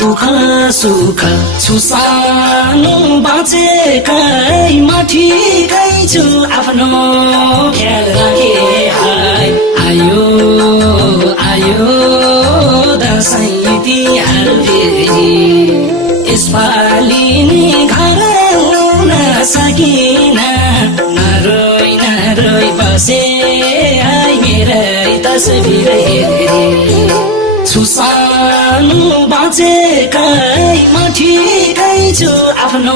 दुख सुख छुसानो बाँचेकै मठीकै छु आफ्नो ख्याल राखे हाय आयो आयो दसैँ तिहार फेरि यसपालि नि घर हुन सकिन नरोई बसे आइ मेरै तस्बिर हेरी सुसानो बाँचेकै मठीकै छु आफ्नो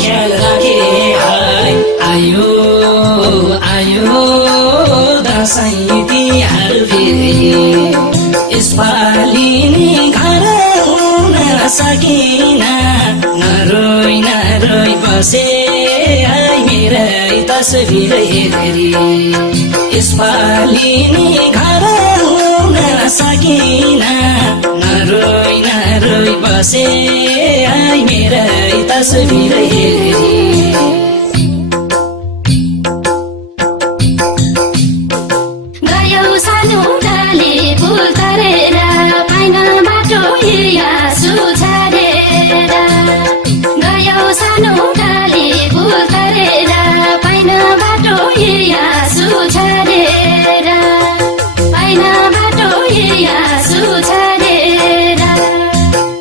ख्याल राखे हाय आयो आयो दसैँ तिहार फेरि यसपालि नि घर हुन सकिन नरोई बसे आइ मेरै तस्बिर हेरी यसपालि नि घर हुन सकिन नरोई बसे आइ मेरै तस्बिर हेरी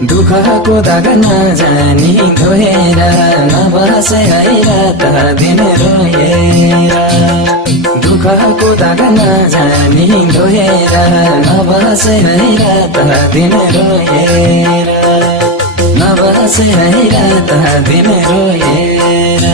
दुःखको दाग नजानी धोएर नबसे है रात दिन रोएर दुःखको दाग नजानी धोएर नबसे है रात दिन रोएर नबसे है रात दिन रोएर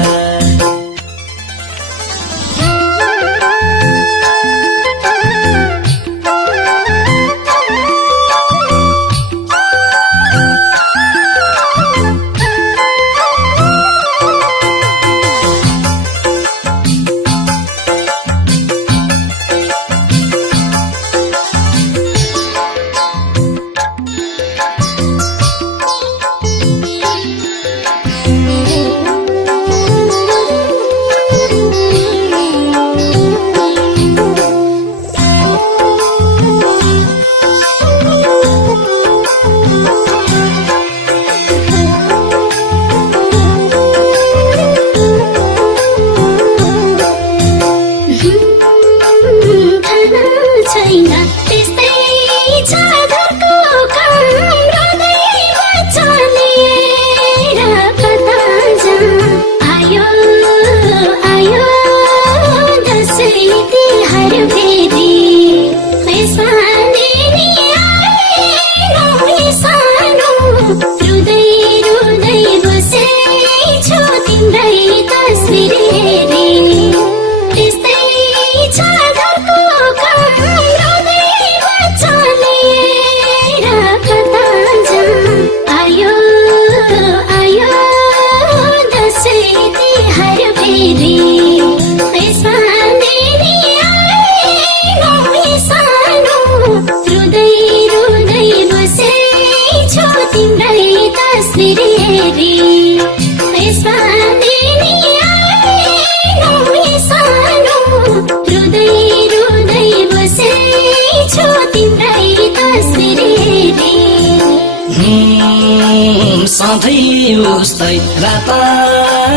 सधैँ उस्तै रात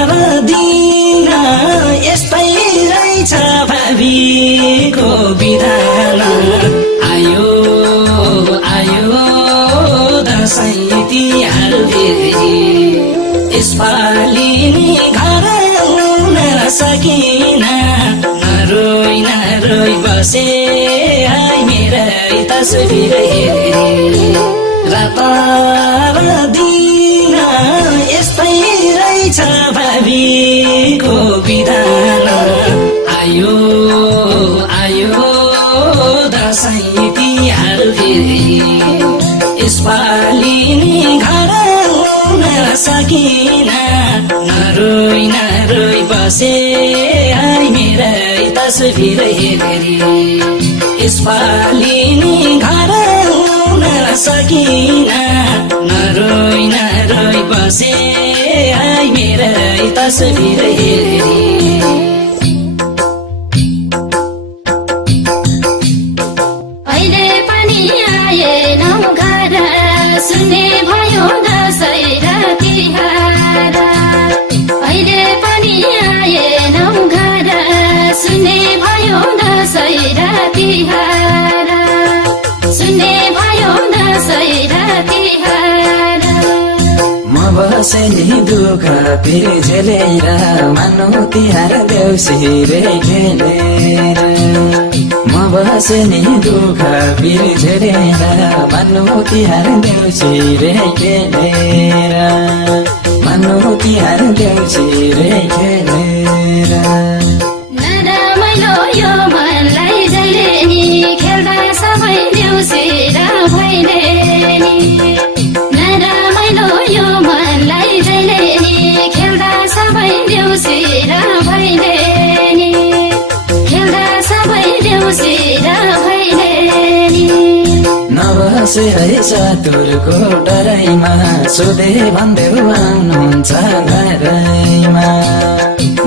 र दिन यस्तै रहेछ भावीको विधान आयो आयो दसैँ तिहार फेरि यसपालि नि घर हुन सकिन नरोई बसे आइ मेरै तस्बिर हेरी रात र दिन यस्तै रहेछ भावीको विधान आयो आयो दसैँ तिहार फेरि यसपालि नि घर हुन सकिन नरोई बसे आई मेरै तस्बिर हेरी यसपालि नि घर हुन सकिन नरोई बसे आई मेरै तस्बिर हेरी अहिले पनि आएनौ घर सुन्ने भयो दशैँ र तिहार अहिले पनि आएनौ घर सुन्ने भयो दशैँ र तिहार सुन्ने भयो दशैँ र तिहार म बसे नि दुःख पिर्झेलेर मान्नु तिहार देउसी रे खेलेर म बसे नि दुःख पिर्झेलेर मान्नु तिहार देउसी रे खेलेर मान्नु तिहार देउसी रे खेलेर नरमाइलो यो मनलाई जहिले नि खेल्दा सबै देउसी र भैलेनी नरमाइलो यो मनलाई जहिले नि खेल्दा सबै देउसी र भैलेनी खेल्दा सबै देउसी र भैलेनी नबसे है चतुरको डराइमा सोधे भन्देऊ आउनुहुन्छ घरैमा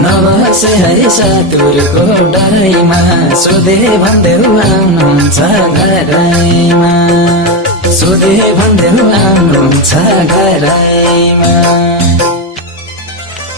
नबसे है चतुरको डराइमा सोधे भन्देऊ आउनुहुन्छ घरैमा सोधे भन्देऊ आउनुहुन्छ घरैमा